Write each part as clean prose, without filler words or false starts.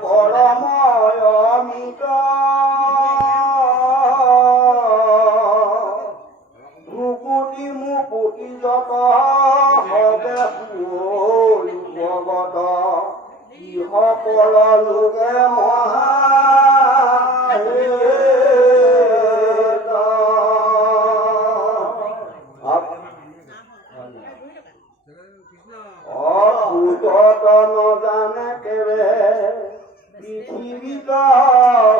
পরময় অমিত ভ্রুকুটি মুকুটি যত হবে জগত ইহকল লোকে মহা নজানে কেবে পৃথিবীত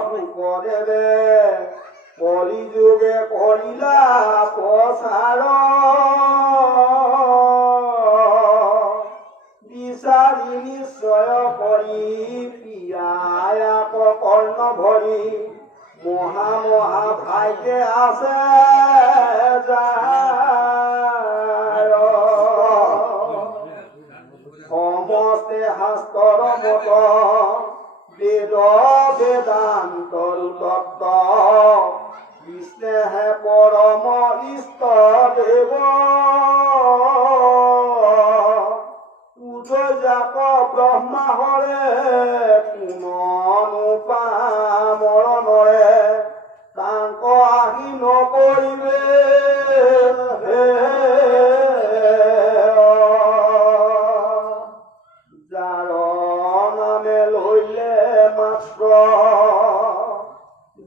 সুখদেবে কলিযুগে কলিলা প্রসার বিচারি নিশ্চয় কৰি পিয়াক কৰ্ণ ভৰি মহা মহা ভাগ্যে আছে সমস্তে শাস্ত্ৰৰ মত বেদ বেদান্তৰ তত্ত্ব কৃষ্ণেহে পৰম ইষ্ট দেৱ উদয়াক ব্ৰহ্মা হৰে কোননো পামৰণৰে তাংক আহি নকৰিবে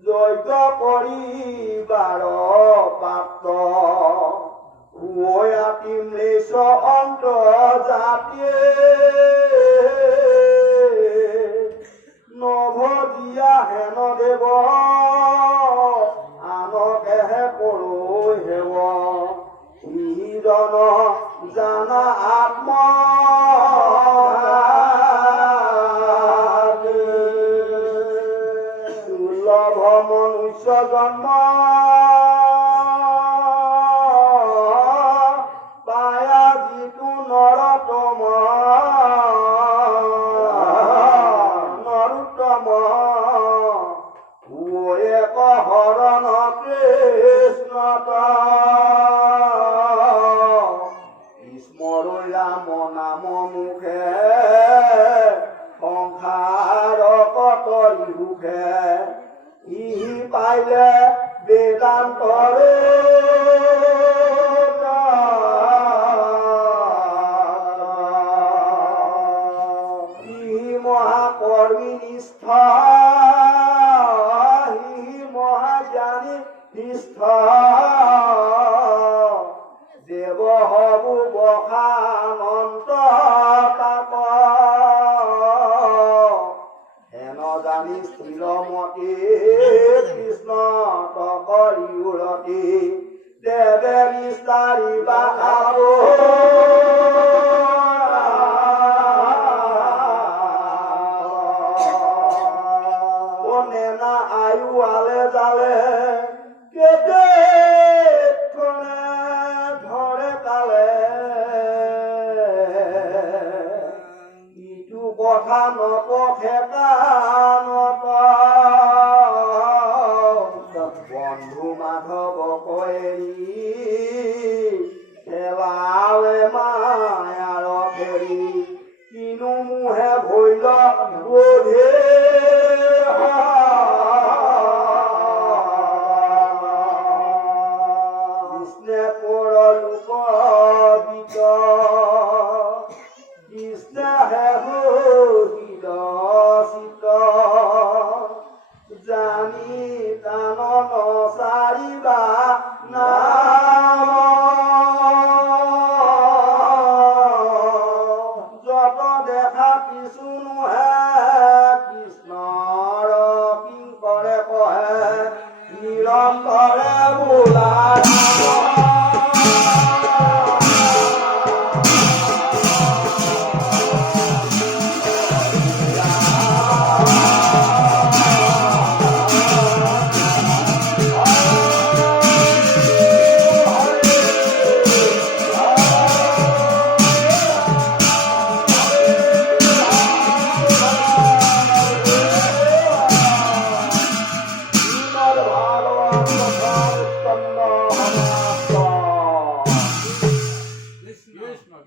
যজ্ঞ কৰিবাৰ পাত্ৰ হুঁয়াতি মৃষ অন্ত জাতিয়ে নভ দিয়া হেন দেৱ আনকেহে কৰো হেৱ ইজন জানা আত্মা মনুষ্য জন্ম পায়া যিটো নৰোত্তম এক হৰণ কৃষ্ণ স্মৰণ নাম মুখে সংসাৰ কতৰি সুখে ইহি পাইলে বেদান্তৰে ইহি মহাকৰ্মী নিষ্ঠ ইহি মহাজ্ঞানী নিষ্ঠ দেৱ হবু বসানন্ত তাপ হেন জানি স্থিৰমতি কৃষ্ণ তকৰি উৰতি দেৱে বিস্তাৰিবা আৰু নেনা আয়ু আলে জালে কেতে ধৰে কালে ইটো কথা নপঠে কাণত বন্ধু মাধৱ কৈৰি খেলালে মায়াৰ ফেৰি কিনো মুহে ভৈল বোধে কৃষ্ণে পৰ লোক বিত কৃষ্ণহে চিত জানি তানন চাৰিবা নাম যত দেখা কিছুনুহে কৃষ্ণৰ কিংকৰে কহে নিৰন্তৰে বোলা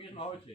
Kৃষ্ণ হৈছে